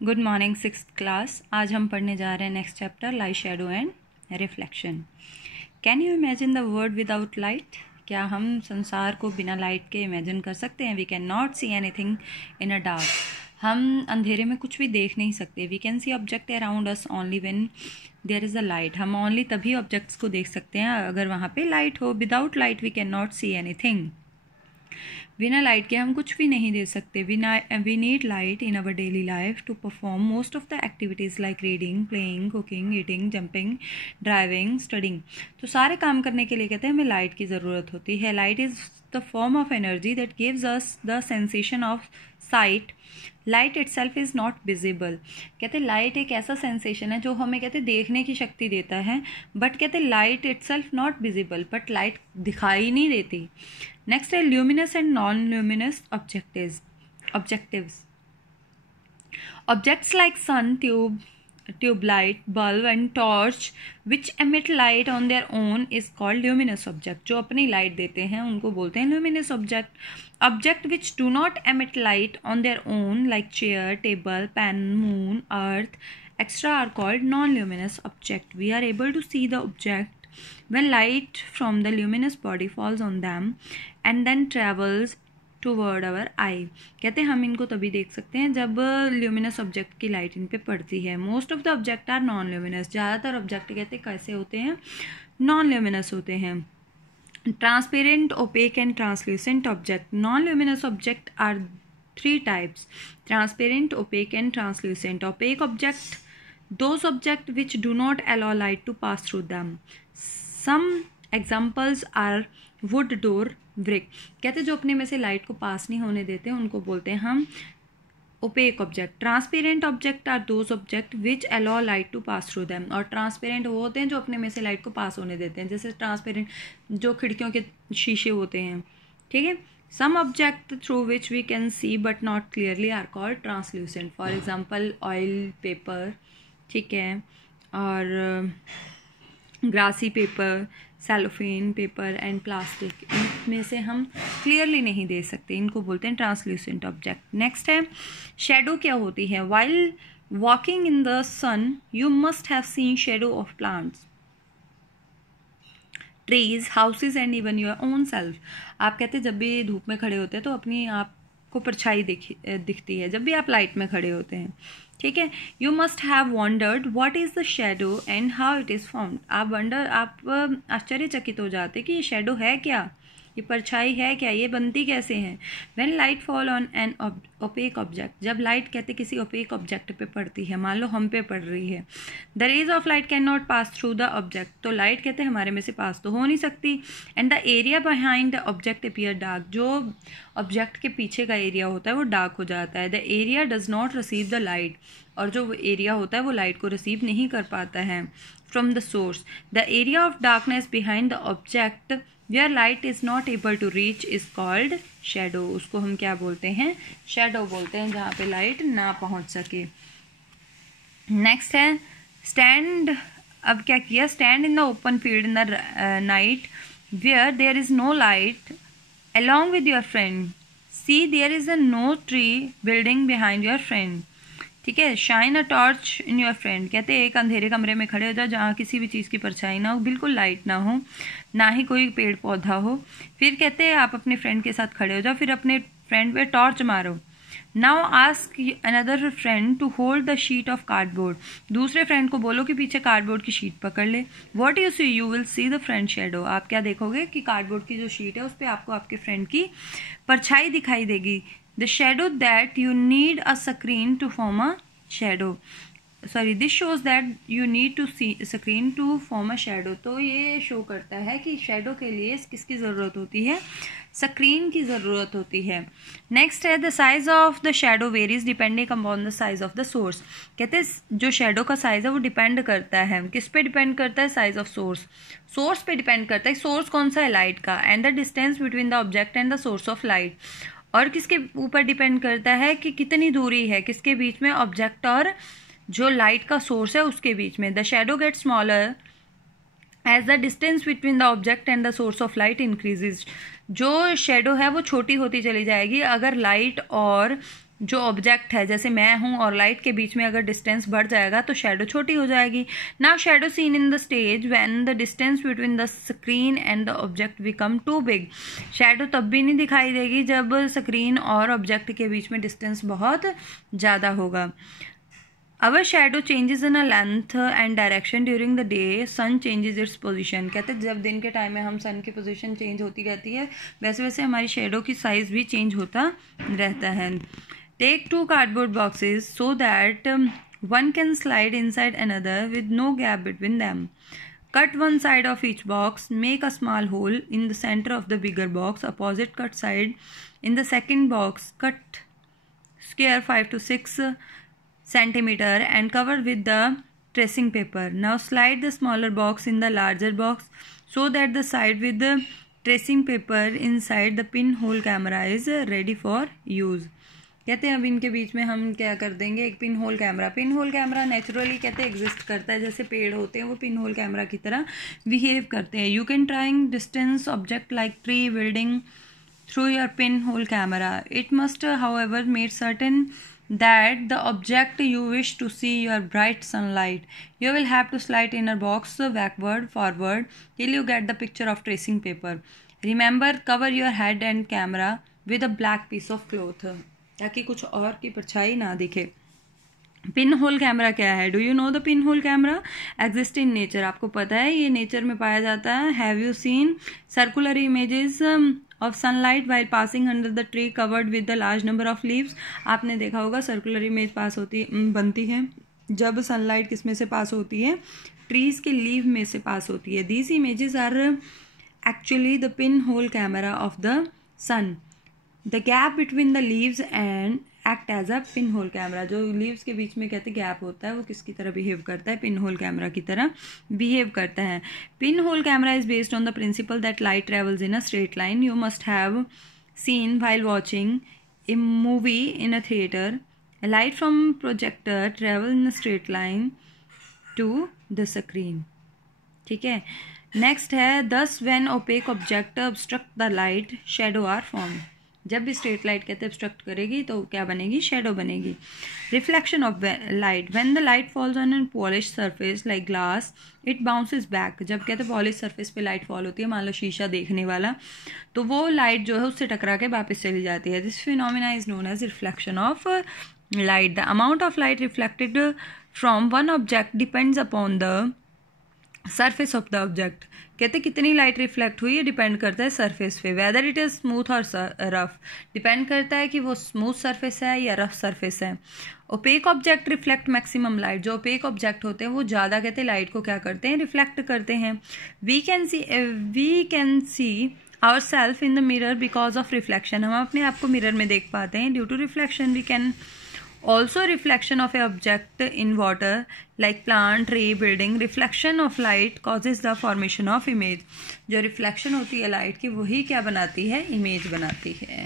Good morning sixth class. आज हम पढ़ने जा रहे हैं next chapter light, shadow and reflection. Can you imagine the world without light? क्या हम संसार को बिना लाइट के इमेजिन कर सकते हैं? We can not see anything in a dark. हम अंधेरे में कुछ भी देख नहीं सकते। We can see object around us only when there is a light. हम ओनली तभी ऑब्जेक्ट्स को देख सकते हैं अगर वहाँ पे लाइट हो। Without light we can not see anything. बिना लाइट के हम कुछ भी नहीं दे सकते। We need light in our daily life to perform most of the activities like reading, playing, cooking, eating, jumping, driving, studying. तो सारे काम करने के लिए कहते हैं हमें लाइट की ज़रूरत होती है। Light is the form of energy that gives us the sensation of site. Light itself is not visible. कहते लाइट एक ऐसा सेंसेशन है जो हमें कहते देखने की शक्ति देता है, बट कहते light itself not visible, but light दिखाई नहीं देती। नेक्स्ट है luminous and non luminous objectives. Objects like sun, tube light, bulb and torch which emit light on their own is called luminous object. जो अपनी light देते हैं उनको बोलते हैं luminous object. Object which do not emit light on their own like chair, table, pen, moon, earth, etc. are called non-luminous object. We are able to see the object when light from the luminous body falls on them and then travels toward our eye. कहते हैं हम इनको तभी देख सकते हैं जब luminous object की लाइट इन पे पड़ती है। Most of the object are non luminous. ज़्यादातर ऑब्जेक्ट कहते हैं कैसे होते हैं? नॉन ल्यूमिनस होते हैं। Transparent, opaque and translucent object. Non luminous object are 3 types: transparent, opaque and translucent. Opaque object those objects which do not allow light to pass through them. Some examples are wood door, brick. कहते जो अपने में से light को पास नहीं होने देते उनको बोलते हैं हम opaque object. Transparent object are those object which allow light to pass through them. और ट्रांसपेरेंट वो होते हैं जो अपने में से लाइट को पास होने देते हैं, जैसे ट्रांसपेरेंट जो खिड़कियों के शीशे होते हैं, ठीक है। Some object through which we can see but not clearly are called translucent. For example, oil, paper, ठीक है, और greasy paper, cellophane paper and plastic, इनमें से हम क्लियरली नहीं दे सकते, इनको बोलते हैं ट्रांसल्यूसेंट ऑब्जेक्ट। नेक्स्ट है शेडो। क्या होती है? While walking in the sun you must have seen shadow of plants, trees, houses and even your own self. आप कहते हैं जब भी धूप में खड़े होते हैं तो अपनी आप को परछाई दिखती है जब भी आप लाइट में खड़े होते हैं, ठीक है। You must have wondered what is the shadow and how it is formed. आप आश्चर्यचकित हो जाते कि ये शेडो है क्या, ये परछाई है क्या, ये बनती कैसे हैं। When light fall on an opaque object, जब लाइट कहते किसी ओपेक ऑब्जेक्ट पे पड़ती है, मान लो हम पे पड़ रही है, the rays of light can not pass through the object. तो लाइट कहते हैं हमारे में से पास तो हो नहीं सकती। And the area behind the object appear dark. जो ऑब्जेक्ट के पीछे का एरिया होता है वो डार्क हो जाता है। The area does not receive the light. और जो एरिया होता है वो लाइट को रिसीव नहीं कर पाता है from the source. The area of darkness behind the object where light is not able to reach is called shadow. उसको हम क्या बोलते हैं? शेडो बोलते हैं, जहाँ पे लाइट ना पहुँच सके। नेक्स्ट है स्टैंड। अब क्या किया? Stand in the open field in the night where there is no light along with your friend. See there is a no tree building behind your friend. ठीक है। Shine a torch in your friend. कहते हैं एक अंधेरे कमरे में खड़े हो जाओ जहाँ किसी भी चीज़ की परछाई ना हो, बिल्कुल लाइट ना हो, ना ही कोई पेड़ पौधा हो। फिर कहते हैं आप अपने फ्रेंड के साथ खड़े हो जाओ, फिर अपने फ्रेंड पे टॉर्च मारो। Now ask another friend to hold the sheet of cardboard. दूसरे फ्रेंड को बोलो कि पीछे कार्डबोर्ड की शीट पकड़ ले। What you see? You will see the friend shadow. आप क्या देखोगे कि कार्डबोर्ड की जो शीट है उस पर आपको आपके फ्रेंड की परछाई दिखाई देगी। The shadow that you need a screen to form a shadow. Sorry, this shows that you need to see screen to form a shadow. तो ये शो करता है कि शेडो के लिए किसकी ज़रूरत होती है? स्क्रीन की ज़रूरत होती है। नेक्स्ट है the size of the shadow varies depending upon the size of the source. कहते हैं जो शेडो का साइज है वो डिपेंड करता है, किस पे डिपेंड करता है? Size of source. सोर्स पे डिपेंड करता है। सोर्स कौन सा है? लाइट का। And the distance between the object and the source of light. और किसके ऊपर डिपेंड करता है कि कितनी दूरी है किसके बीच में? ऑब्जेक्ट और जो लाइट का सोर्स है उसके बीच में। The shadow get smaller as the distance between the object and the source of light increases. जो शेडो है वो छोटी होती चली जाएगी अगर लाइट और जो ऑब्जेक्ट है, जैसे मैं हूँ और लाइट के बीच में अगर डिस्टेंस बढ़ जाएगा तो शेडो छोटी हो जाएगी. Now shadow seen in the stage when the distance between the screen and the object become too big. Shadow तब भी नहीं दिखाई देगी जब स्क्रीन और ऑब्जेक्ट के बीच में डिस्टेंस बहुत ज़्यादा होगा. Our shadow changes in a length and direction during the day. Sun changes its position. कहते हैं जब दिन के टाइम में हम सन की पोजीशन चेंज होती रहती है, वैसे वैसे हमारी शेडो की साइज भी चेंज होता रहता है. Take 2 cardboard boxes so that one can slide inside another with no gap between them. Cut one side of each box. Make a small hole in the center of the bigger box. Opposite cut side in the second box. Cut square 5 to 6 centimeter and cover with the tracing paper. Now slide the smaller box in the larger box so that the side with the tracing paper inside the pinhole camera is ready for use. कहते हैं अब इनके बीच में हम क्या कर देंगे, एक pin hole camera. Pin hole camera naturally कहते हैं एग्जिस्ट करता है, जैसे पेड़ होते हैं वो पिन होल कैमरा की तरह बिहेव करते हैं. You can trying distance object like tree building through your pin hole camera. It must however made certain that the object you wish to see your bright sunlight. You will have to slide inner box backward, forward till you get the picture of tracing paper. Remember, cover your head and camera with a black piece of cloth ताकि कुछ और की परछाई ना दिखे. Pin hole camera क्या है? Do you know the pin hole camera exist in nature. आपको पता है ये नेचर में पाया जाता है. Have you seen circular images of sunlight while passing under the tree covered with the large number of leaves. आपने देखा होगा सर्कुलर इमेज बनती है जब सनलाइट किस में से पास होती है, ट्रीज के लीव में से पास होती है. These images are actually the pinhole camera of the sun. The gap between the leaves and act as a pinhole camera. जो लीव्स के बीच में कहते गैप होता है वो किसकी तरह बिहेव करता है, पिनहोल कैमरा की तरह बिहेव करता है. Pinhole camera is based on the principle that light travels in a straight line. You must have seen while watching a movie in a theatre. Light from projector travel in a straight line to the screen. ठीक है. Next है this when opaque object obstruct the light shadow are form. जब भी straight light कहते हैं obstruct करेगी तो क्या बनेगी, शेडो बनेगी. Reflection of light. When the light falls on an polish surface like glass it bounces back. जब कहते हैं पॉलिश सरफेस पे लाइट फॉल होती है, मान लो शीशा देखने वाला, तो वो लाइट जो है उससे टकरा के वापस चली जाती है. This phenomena is known as reflection of light. The amount of light reflected from one object depends upon the surface of the object. कहते कितनी लाइट रिफ्लेक्ट हुई है डिपेंड करता है सरफेस पे. वेदर इट इज स्मूथ और rough, depend करता है कि वो स्मूथ सरफेस है या रफ सरफेस है. Opaque object reflect maximum light. जो ओपेक ऑब्जेक्ट होते हैं वो ज़्यादा कहते हैं लाइट को क्या करते हैं, रिफ्लेक्ट करते हैं. We can see our self in the mirror because of reflection. हम अपने आप को मिरर में देख पाते हैं due to reflection. We can also reflection of a object in water like plant, tree, building. Reflection of light causes the formation of image. जो reflection होती है लाइट की वही क्या बनाती है, इमेज बनाती है.